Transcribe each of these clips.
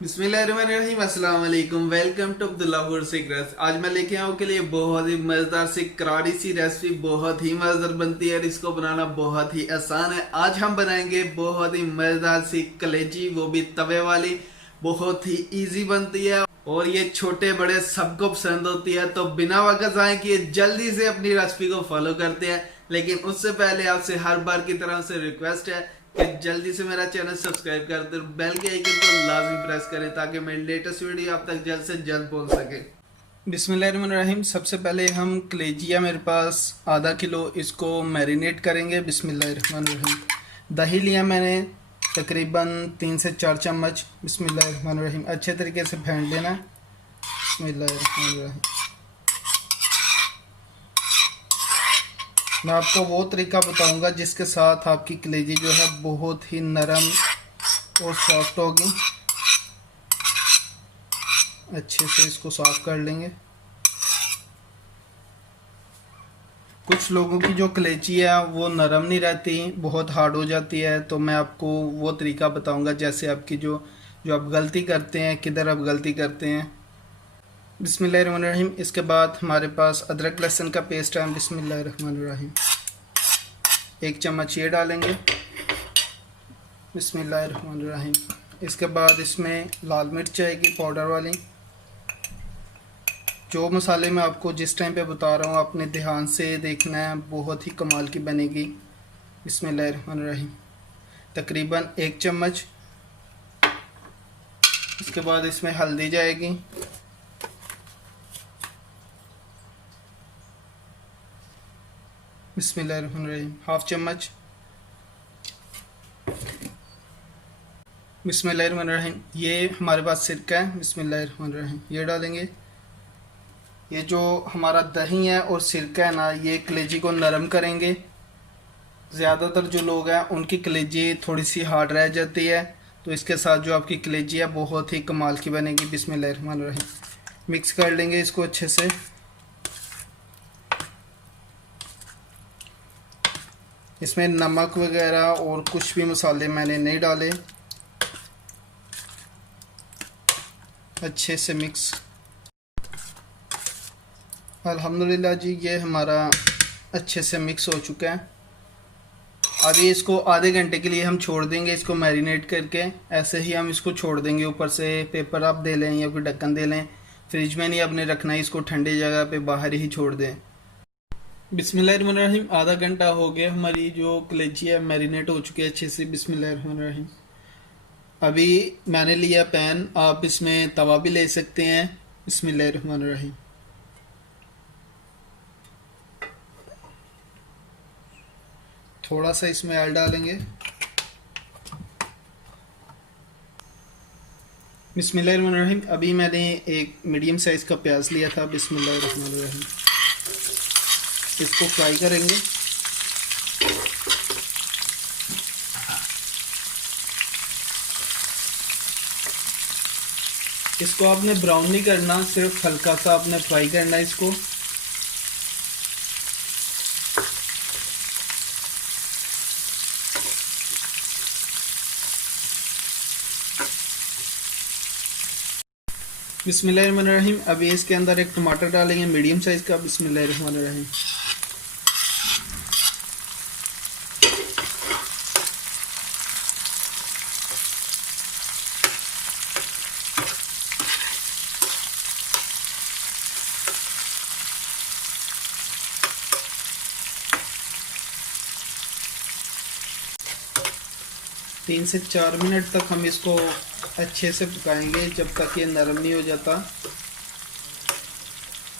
बिस्मिल्लाहिर्रहमानिर्रहीम, अस्सलाम वालेकुम। Welcome to Abdullah secrets. आज मैं लेके आऊँ के लिए बहुत ही मज़ेदार सी करारी सी रेसिपी। बहुत ही मज़ेदार बनती है और इसको बनाना बहुत ही आसान है। आज हम बनाएंगे बहुत ही मज़ेदार सी कलेजी, वो भी तवे वाली। बहुत ही इजी बनती है और ये छोटे बड़े सबको पसंद होती है। तो बिना वक्त ज़ाय किए जल्दी से अपनी रेसिपी को फॉलो करते हैं। लेकिन उससे पहले आपसे हर बार की तरह से रिक्वेस्ट है कि जल्दी से मेरा चैनल सब्सक्राइब कर दे, बेल के आइकन को लाजमी प्रेस करें ताकि मेरी लेटेस्ट वीडियो आप तक जल्द से जल्द पहुंच सके। बिस्मिल्लाहिर्रहमानिर्रहीम। सबसे पहले हम कलेजिया मेरे पास आधा किलो, इसको मैरिनेट करेंगे। बिस्मिल्लाहिर्रहमानिर्रहीम। दही लिया मैंने तकरीबन 3 से 4 चम्मच। बिस्मिल्लाहिर्रहमानिर्रहीम। अच्छे तरीके से फेंट लेना। बिस्मिल्लाहिर्रहमानिर्रहीम। मैं आपको वो तरीका बताऊंगा जिसके साथ आपकी कलेजी जो है बहुत ही नरम और सॉफ्ट होगी। अच्छे से इसको साफ कर लेंगे। कुछ लोगों की जो कलेजी है वो नरम नहीं रहती, बहुत हार्ड हो जाती है। तो मैं आपको वो तरीका बताऊंगा जैसे आपकी जो जो आप गलती करते हैं, किधर आप गलती करते हैं। बिस्मिल्लाहिर्रहमानिर्रहीम। इसके बाद हमारे पास अदरक लहसुन का पेस्ट है। बिस्मिल्लाहिर्रहमानिर्रहीम। 1 चम्मच ये डालेंगे। बिस्मिल्लाहिर्रहमानिर्रहीम। इसके बाद इसमें लाल मिर्च आएगी पाउडर वाली। जो मसाले मैं आपको जिस टाइम पे बता रहा हूँ अपने ध्यान से देखना है, बहुत ही कमाल की बनेगी। बिस्मिल्लाहिर्रहमानिर्रहीम। तकरीबन 1 चम्मच। इसके बाद इसमें हल्दी जाएगी। बिस्मिल्लाहिर्रहमानिर्रहीम। 1/2 चम्मच। बिस्मिल्लाहिर्रहमानिर्रहीम। ये हमारे पास सिरका है। बिस्मिल्लाहिर्रहमानिर्रहीम। ये डालेंगे। ये जो हमारा दही है और सिरका है ना, ये कलेजी को नरम करेंगे। ज़्यादातर जो लोग हैं उनकी कलेजी थोड़ी सी हार्ड रह जाती है, तो इसके साथ जो आपकी कलेजी है बहुत ही कमाल की बनेगी। बिस्मिल्लाहिर्रहमानिर्रहीम। मिक्स कर लेंगे इसको अच्छे से। इसमें नमक वगैरह और कुछ भी मसाले मैंने नहीं डाले। अच्छे से मिक्स। अल्हम्दुलिल्लाह जी, ये हमारा अच्छे से मिक्स हो चुका है। अभी इसको आधे घंटे के लिए हम छोड़ देंगे, इसको मैरिनेट करके। ऐसे ही हम इसको छोड़ देंगे। ऊपर से पेपर आप दे लें या कोई ढक्कन दे लें। फ्रिज में नहीं अपने रखना है, इसको ठंडी जगह पे बाहर ही छोड़ दें। बिस्मिल्लाहिर्रहमानिर्रहीम। आधा घंटा हो गया, हमारी जो कलेजी है मैरिनेट हो चुकी है अच्छे से। बिस्मिल्लाहिर्रहमानिर्रहीम। अभी मैंने लिया पैन, आप इसमें तवा भी ले सकते हैं। बिस्मिल्लाहिर्रहमानिर्रहीम। थोड़ा सा इसमें ऑयल डालेंगे। बिस्मिल्लाहिर्रहमानिर्रहीम। अभी मैंने एक मीडियम साइज़ का प्याज लिया था। बिस्मिल्लाहिर्रहमानिर्रहीम। इसको फ्राई करेंगे। इसको आपने ब्राउन नहीं करना, सिर्फ हल्का सा आपने फ्राई करना है इसको। बिस्मिल्लाहिर्रहमानिर्रहीम। अभी इसके अंदर एक टमाटर डालेंगे मीडियम साइज़ का। बिस्मिल्लाहिर्रहमानिर्रहीम। तीन से 4 मिनट तक हम इसको अच्छे से पकाएंगे जब तक ये नरम नहीं हो जाता।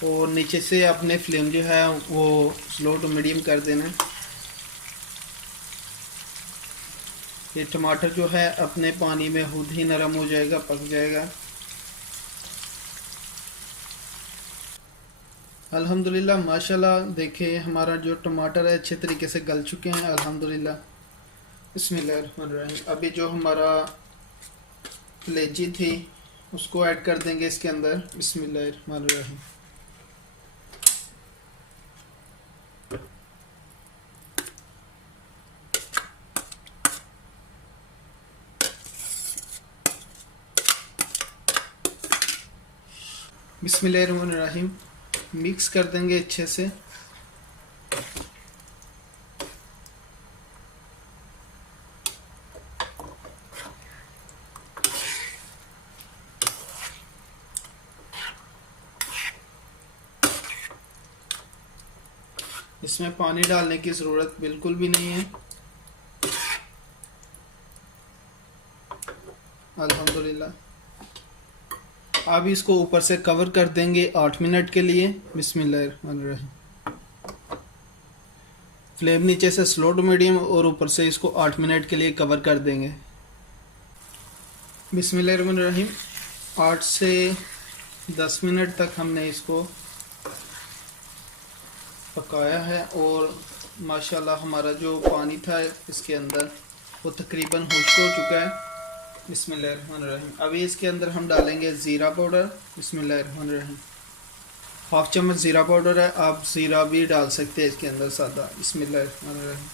और नीचे से अपने फ्लेम जो है वो स्लो टू मीडियम कर देना। ये टमाटर जो है अपने पानी में खुद ही नरम हो जाएगा, पक जाएगा। अल्हम्दुलिल्लाह माशाल्लाह, देखिए हमारा जो टमाटर है अच्छे तरीके से गल चुके हैं अल्हम्दुलिल्लाह। बिस्मिल्लाहिर्रहमानिर्रहीम। अभी जो हमारा कलेजी थी उसको ऐड कर देंगे इसके अंदर। बिस्मिल्लाहिर्रहमानिर्रहीम। बिस्मिल्लाहिर्रहमानिर्रहीम। मिक्स कर देंगे अच्छे से। इसमें पानी डालने की ज़रूरत बिल्कुल भी नहीं है। अल्हम्दुलिल्लाह। अब इसको ऊपर से कवर कर देंगे 8 मिनट के लिए। बिस्मिल्लाहिर्रहमानिर्रहीम। फ्लेम नीचे से स्लो टू मीडियम और ऊपर से इसको 8 मिनट के लिए कवर कर देंगे। बिस्मिल्लाहिर्रहमानिर्रहीम। 8 से 10 मिनट तक हमने इसको पकाया है और माशाल्लाह हमारा जो पानी था इसके अंदर वो तकरीबन खुश्क हो चुका है। बिस्मिल्लाहिर्रहमानिर्रहीम। अभी इसके अंदर हम डालेंगे ज़ीरा पाउडर। बिस्मिल्लाहिर्रहमानिर्रहीम। हाफ चम्मच ज़ीरा पाउडर है, आप ज़ीरा भी डाल सकते हैं इसके अंदर सादा। बिस्मिल्लाहिर्रहमानिर्रहीम।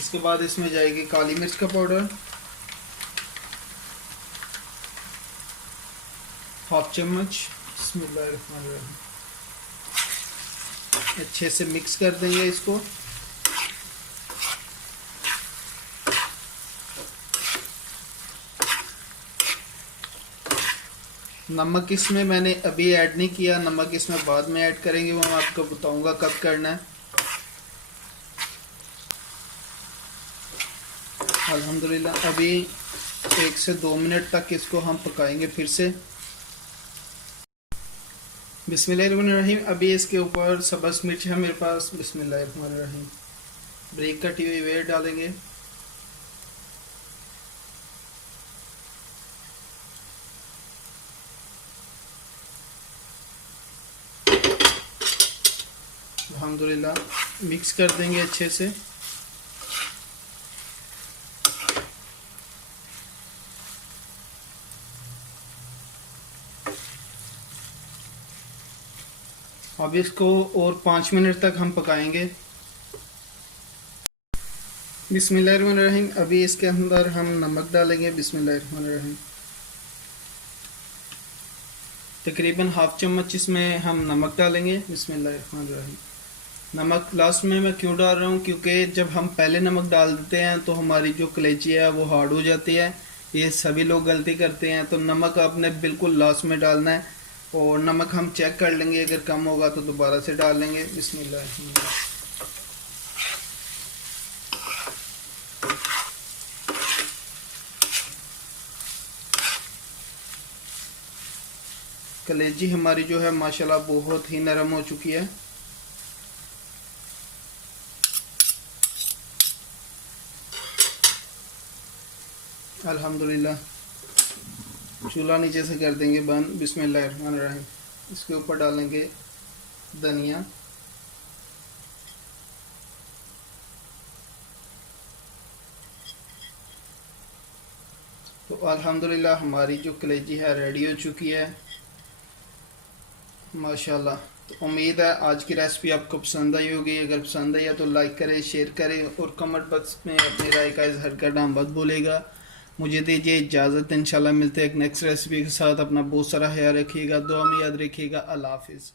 इसके बाद इसमें जाएगी काली मिर्च का पाउडर, हाफ चम्मच। बिस्मिल्लाहिर्रहमानिर्रहीम। अच्छे से मिक्स कर देंगे इसको। नमक इसमें मैंने अभी ऐड नहीं किया, नमक इसमें बाद में ऐड करेंगे, वो मैं आपको बताऊंगा कब करना है। अल्हम्दुलिल्लाह। अभी 1 से 2 मिनट तक इसको हम पकाएंगे फिर से। बिस्मिल्लाहिर्रहमानिर्रहीम। अभी इसके ऊपर सब्ज़ मिर्च है मेरे पास। बिस्मिल्लाहिर्रहमानिर्रहीम। ब्रेक कटी हुई वे डालेंगे। अल्हम्दुलिल्लाह। मिक्स कर देंगे अच्छे से। अब इसको और 5 मिनट तक हम पकाएंगे। बिस्मिल्लाहिर्रहमानिर्रहीम। अभी इसके अंदर हम नमक डालेंगे। बिस्मिल्लाहिर्रहमानिर्रहीम। तकरीबन हाफ चम्मच इसमें हम नमक डालेंगे। बिस्मिल्लाहिर्रहमानिर्रहीम। नमक लास्ट में मैं क्यों डाल रहा हूँ, क्योंकि जब हम पहले नमक डाल देते हैं तो हमारी जो कलेजी है वो हार्ड हो जाती है। ये सभी लोग गलती करते हैं, तो नमक आपने बिल्कुल लास्ट में डालना है। और नमक हम चेक कर लेंगे, अगर कम होगा तो दोबारा से डाल लेंगे। बिस्मिल्लाह। कलेजी हमारी जो है माशाल्लाह बहुत ही नरम हो चुकी है। अल्हम्दुलिल्लाह। चूल्हा नीचे से कर देंगे बंद। बिस्मिल्लाहिर्रहमानिर्रहीम। इसके ऊपर डालेंगे धनिया। तो अल्हम्दुलिल्लाह हमारी जो कलेजी है रेडी हो चुकी है माशाल्लाह। तो उम्मीद है आज की रेसिपी आपको पसंद आई होगी। अगर पसंद आई है तो लाइक करें, शेयर करें और कमेंट बॉक्स में अपनी राय का इजहार करना मत भूलेगा। मुझे दीजिए इजाज़त। इंशाल्लाह मिलते हैं एक नेक्स्ट रेसिपी के साथ। अपना बहुत सारा ख्याल रखिएगा, दुआ में याद रखिएगा। अल्लाह हाफिज़।